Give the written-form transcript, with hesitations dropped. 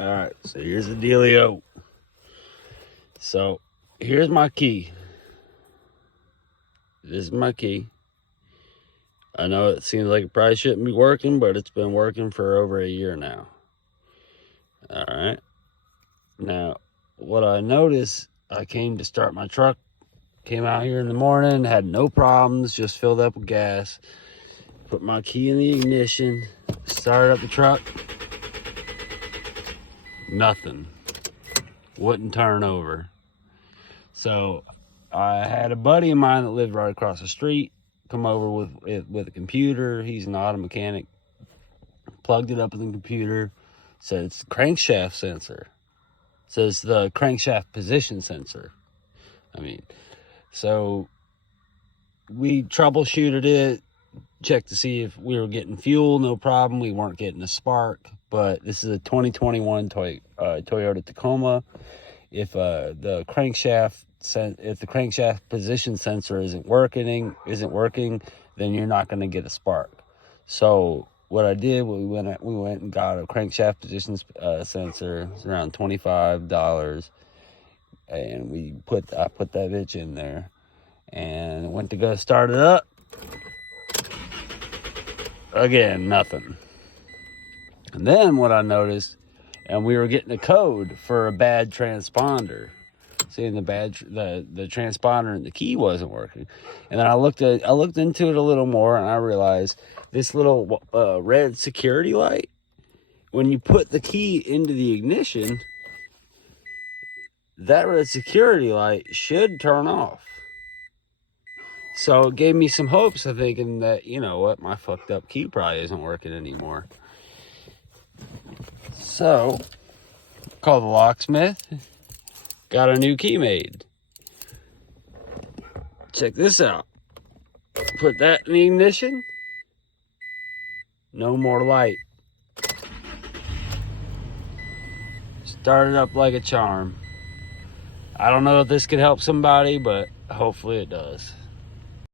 Alright, so here's the dealio. So here's my key. This is my key. I know it seems like it probably shouldn't be working, but it's been working for over a year now. Alright. Now, what I noticed, I came to start my truck, came out here in the morning, had no problems, just filled up with gas, put my key in the ignition, started up the truck, nothing. Wouldn't turn over. So I had a buddy of mine that lived right across the street come over with a computer. He's an auto mechanic. Plugged it up in the computer. Said it's the crankshaft sensor. Says the crankshaft position sensor. So we troubleshooted it, checked to see if we were getting fuel, no problem. We weren't getting a spark, but this is a 2021 Toyota Tacoma. If the crankshaft position sensor isn't working, then you're not going to get a spark. So what I did, we went and got a crankshaft position sensor. It's around $25, and I put that bitch in there, and went to go start it up. Again, nothing. And then what I noticed, and we were getting a code for a bad transponder, seeing the transponder and the key wasn't working. And then I looked into it a little more, and I realized this little red security light, when you put the key into the ignition, that red security light should turn off. So it gave me some hopes of thinking that, you know what, my fucked up key probably isn't working anymore. So, called the locksmith, got a new key made. Check this out. Put that in the ignition, no more light. Started up like a charm. I don't know if this could help somebody, but hopefully it does.